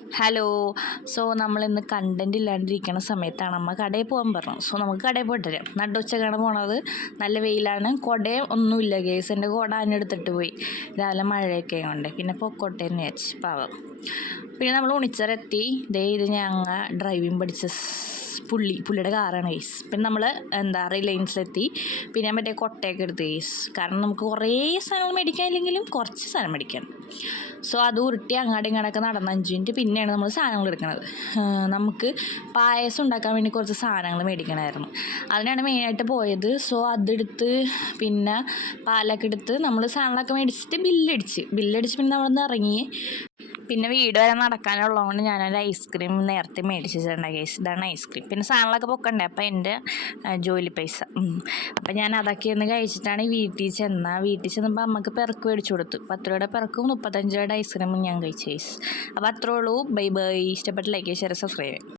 Hello. So നമ്മളിന്ന് content ഇല്ലാണ്ടിരിക്കുന്ന സമയത്താണ് അമ്മ കടയിൽ പോകാൻ പറഞ്ഞു. സോ നമുക്ക് കടയിൽ പോയിട്ട് വരാം. നട്ടുച്ചക്കാണ് പോണത്. നല്ല വെയിലാണ്. കുടയും ഒന്നുമില്ല കേസ്. എൻ്റെ കുട അതിനെടുത്തിട്ട് പോയി രാവിലെ മഴയൊക്കെ കൊണ്ട്. പിന്നെ പൊക്കോട്ടെ എന്ന് വിചാരിച്ച് പാവം. പിന്നെ നമ്മൾ ഉണിച്ചറെത്തി. ഇത് ഞങ്ങൾ ഡ്രൈവിംഗ് പഠിച്ച പുള്ളിയുടെ കാറാണ് കേസ്. പിന്നെ നമ്മൾ റിലയൻസിലെത്തി. പിന്നെ മറ്റേ കൊട്ടയൊക്കെ എടുത്ത് കേസ്. കാരണം നമുക്ക് കുറേ സാധനങ്ങൾ മേടിക്കാനില്ലെങ്കിലും കുറച്ച് സാധനം മേടിക്കാം. സോ അത് ഉരുട്ടി അങ്ങാടും ഇങ്ങോട്ടൊക്കെ നടന്ന് 5 മിനിറ്റ് പിന്നെയാണ് നമ്മൾ സാധനങ്ങൾ എടുക്കുന്നത്. നമുക്ക് പായസം ഉണ്ടാക്കാൻ വേണ്ടി കുറച്ച് സാധനങ്ങൾ മേടിക്കണമായിരുന്നു. അതിനാണ് മെയിനായിട്ട് പോയത്. സോ അതെടുത്ത് പിന്നെ പാലൊക്കെ എടുത്ത് നമ്മൾ സാധനങ്ങളൊക്കെ മേടിച്ചിട്ട് ബില്ലടിച്ച് പിന്നെ നമ്മളിന്ന് ഇറങ്ങി. പിന്നെ വീട് വരെ നടക്കാനുള്ളതുകൊണ്ട് ഞാനൊരു ഐസ്ക്രീം നേരത്തെ മേടിച്ചിട്ടുണ്ടായി കേസ്. ഇതാണ് ഐസ്ക്രീം. പിന്നെ സാധനങ്ങളൊക്കെ പൊക്കണ്ടേ, അപ്പം എൻ്റെ ജോലി പൈസ. അപ്പം ഞാൻ അതൊക്കെ ഒന്ന് കഴിച്ചിട്ടാണ് വീട്ടിൽ ചെന്നപ്പോൾ അമ്മക്ക് പിറക്ക് മേടിച്ചു കൊടുത്തു. 10 രൂപയുടെ പിറക്കും 35 രൂപയുടെ ഐസ്ക്രീമും ഞാൻ കഴിച്ചു കേസ്. അപ്പോൾ അത്രേ ഉള്ളൂ. Bye bye. ഇഷ്ടപ്പെട്ട ലൈക്ക്, ഷെയർ, സബ്സ്ക്രൈബ്.